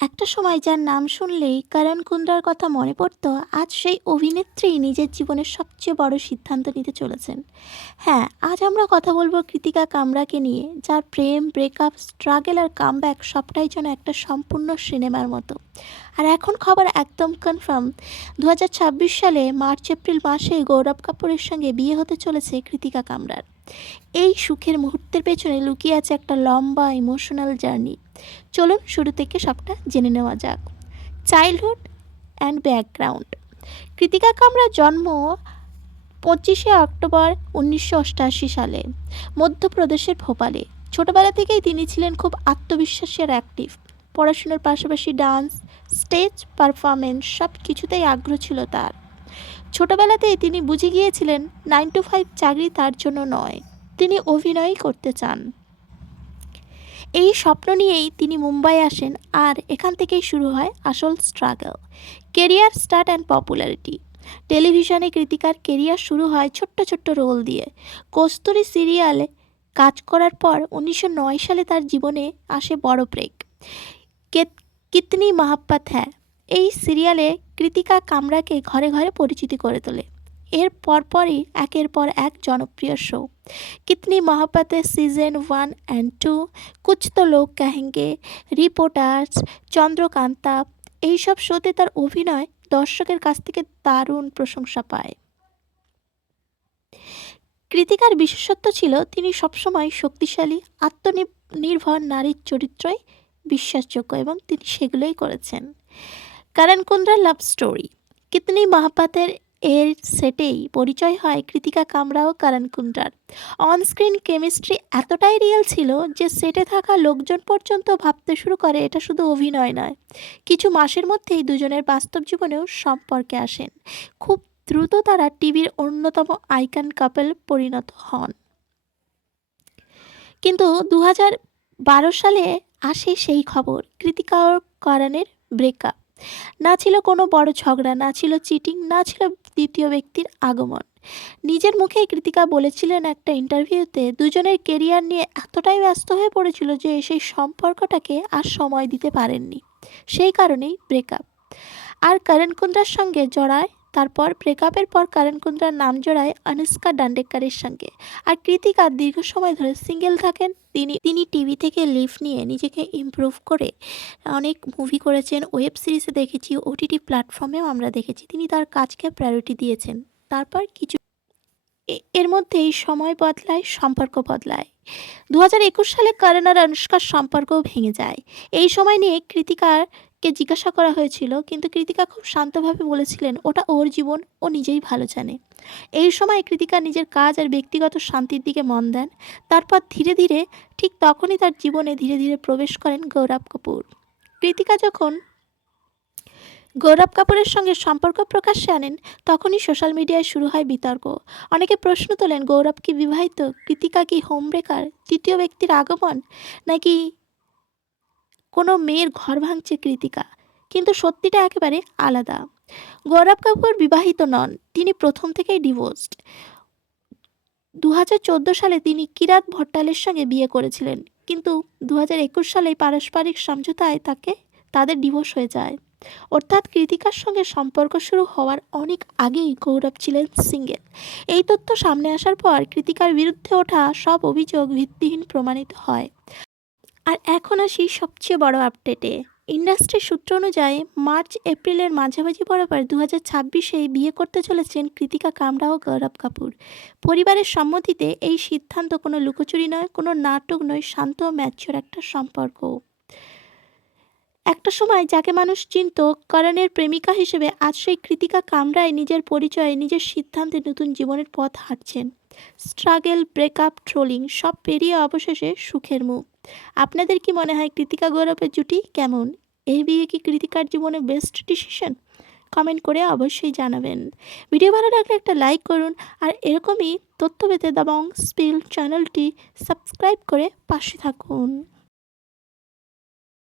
একটা সময় যার নাম শুনলেই করণ কুন্দ্রার কথা মনে পড়তো, আজ সেই অভিনেত্রী নিজের জীবনের সবচেয়ে বড় সিদ্ধান্ত নিতে চলেছেন। হ্যাঁ, আজ আমরা কথা বলবো কৃতিকা কামরাকে নিয়ে, যার প্রেম, ব্রেকআপ, স্ট্রাগল আর কামব্যাক সবটাই যেন একটা সম্পূর্ণ সিনেমার মতো। আর এখন খবর একদম কনফার্ম, 2026 সালে মার্চ এপ্রিল মাসে গৌরব কাপুরের সঙ্গে বিয়ে হতে চলেছে কৃতিকা কামরার। এই সুখের মুহূর্তের পেছনে লুকিয়ে আছে একটা লম্বা ইমোশনাল জার্নি। চলুন শুরু থেকে সবটা জেনে নেওয়া যাক। Childhood and background. কৃতিকা কামরার জন্ম 25 অক্টোবর 1988 সালে মধ্যপ্রদেশের ভোপালে। ছোটবেলা থেকেই তিনি ছিলেন খুব আত্মবিশ্বাসী আর অ্যাক্টিভ। পড়াশোনার পাশাপাশি ডান্স, স্টেজ পারফরমেন্স সব কিছুতেই আগ্রহ ছিল তার। ছোটবেলাতেই তিনি বুঝে গিয়েছিলেন 9 to 5 চাকরি তার জন্য নয়, তিনি অভিনয়ই করতে চান। এই স্বপ্ন নিয়েই তিনি মুম্বাই আসেন, আর এখান থেকেই শুরু হয় আসল struggle. Career start and popularity. টেলিভিশনে কৃতিকার কেরিয়ার শুরু হয় ছোট্ট ছোট্ট রোল দিয়ে। কস্তুরী সিরিয়ালে কাজ করার পর 1909 সালে তার জীবনে আসে বড় ব্রেক, কিতনি মহাব্বত হ্যায়। এই সিরিয়ালে কৃতিকা কামরাকে ঘরে ঘরে পরিচিতি করে তোলে। এর পরপরই একের পর এক জনপ্রিয় শো, কিতনি মহাব্বতে সিজন 1 অ্যান্ড 2, কুছ তো লোক কহেঙ্গে, রিপোর্টার্স, চন্দ্রকান্তা, এইসব শোতে তার অভিনয় দর্শকের কাছ থেকে দারুণ প্রশংসা পায়। কৃতিকার বিশেষত্ব ছিল তিনি সবসময় শক্তিশালী, আত্মনির্ভর নারীর চরিত্রই বিশ্বাসযোগ্য, এবং তিনি সেগুলোই করেছেন। করণ কুন্দ্রা লাভ স্টোরি। কিতনি মহাব্বতের এর সেটেই পরিচয় হয় কৃতিকা কামরা ও করণ কুন্দ্রার। অনস্ক্রিন কেমিস্ট্রি এতটাই রিয়েল ছিল যে সেটে থাকা লোকজন পর্যন্ত ভাবতে শুরু করে এটা শুধু অভিনয় নয়। কিছু মাসের মধ্যেই দুজনের বাস্তব জীবনেও সম্পর্কে আসেন। খুব দ্রুত তারা টিভির অন্যতম আইকন কাপল পরিণত হন। কিন্তু 2012 সালে আসে সেই খবর, কৃতিকা ও করণের ব্রেকআপ। না ছিল কোনো বড় ঝগড়া, না ছিল চিটিং, না ছিল দ্বিতীয় ব্যক্তির আগমন। নিজের মুখেই কৃতিকা বলেছিলেন একটা ইন্টারভিউতে, দুজনের কেরিয়ার নিয়ে এতটাই ব্যস্ত হয়ে পড়েছিল যে সেই সম্পর্কটাকে আর সময় দিতে পারেননি। সেই কারণেই ব্রেকআপ। আর করণ কুন্দ্রার সঙ্গে জড়ায়, তারপর ব্রেকআপের পর করণ কুন্দ্রার নাম জড়ায় অনুষ্কা দান্ডেকরের সঙ্গে। আর কৃতিকা দীর্ঘ সময় ধরে সিঙ্গেল থাকেন। তিনি টিভি থেকে লিভ নিয়ে নিজেকে ইমপ্রুভ করে অনেক মুভি করেছেন, ওয়েব সিরিজে দেখেছি, ওটিটি প্ল্যাটফর্মেও আমরা দেখেছি তিনি তার কাজকে প্রায়োরিটি দিয়েছেন। তারপর কিছু এর মধ্যেই সময় বদলায়, সম্পর্ক বদলায়। 2021 সালে করণ আর অনুষ্কার সম্পর্কও ভেঙে যায়। এই সময় নিয়ে কৃতিকাকে জিজ্ঞাসা করা হয়েছিল, কিন্তু কৃতিকা খুব শান্তভাবে বলেছিলেন ওটা ওর জীবন, ও নিজেই ভালো জানে। এই সময় কৃতিকা নিজের কাজ আর ব্যক্তিগত শান্তির দিকে মন দেন। তারপর ধীরে ধীরে, ঠিক তখনই তার জীবনে ধীরে ধীরে প্রবেশ করেন গৌরব কাপুর। কৃতিকা যখন গৌরব কাপুরের সঙ্গে সম্পর্ক প্রকাশ্যে আনেন, তখনই সোশ্যাল মিডিয়ায় শুরু হয় বিতর্ক। অনেকে প্রশ্ন তোলেন, গৌরব কি বিবাহিত, কৃতিকা কি হোম ব্রেকার, তৃতীয় ব্যক্তির আগমন, নাকি কোনো মেয়ের ঘর ভাঙছে কৃতিকা। কিন্তু সত্যিটা একেবারে আলাদা। গৌরব কাপুর বিবাহিত নন, তিনি প্রথম থেকেই ডিভোর্সড। 2014 সালে তিনি কিরাত ভট্টালের সঙ্গে বিয়ে করেছিলেন, কিন্তু 2021 সালে পারস্পরিক সমঝোতায় তাদের ডিভোর্স হয়ে যায়। অর্থাৎ কৃতিকার সঙ্গে সম্পর্ক শুরু হওয়ার অনেক আগেই গৌরব ছিলেন সিঙ্গেল। এই তথ্য সামনে আসার পর কৃতিকার বিরুদ্ধে ওঠা সব অভিযোগ ভিত্তিহীন প্রমাণিত হয়। আর এখন আসি সবচেয়ে বড় আপডেটে। ইন্ডাস্ট্রির সূত্র অনুযায়ী মার্চ এপ্রিলের মাঝামাঝি বরাবর 2026-এ বিয়ে করতে চলেছেন কৃতিকা কামরা ও গৌরব কাপুর। পরিবারের সম্মতিতে এই সিদ্ধান্ত কোনো লুকোচুরি নয়, কোনো নাটক নয়, শান্ত ও ম্যাচিওর একটা সম্পর্ক। একটা সময় যাকে মানুষ চিনত করণের প্রেমিকা হিসেবে, আজ সেই কৃতিকা কামরায় নিজের পরিচয়ে, নিজের সিদ্ধান্তে নতুন জীবনের পথ হাঁটছেন। স্ট্রাগল, ব্রেকআপ, ট্রোলিং সব পেরিয়ে অবশেষে সুখের মুখ। আপনাদের কি মনে হয় কৃতিকা গৌরবের জুটি কেমন? এই বিয়ে কি কৃতিকার জীবনে বেস্ট ডিসিশন? কমেন্ট করে অবশ্যই জানাবেন। ভিডিও ভালো লাগলে একটা লাইক করুন, আর এরকমই তথ্য পেতে দাবাং স্পিল চ্যানেলটি সাবস্ক্রাইব করে পাশে থাকুন।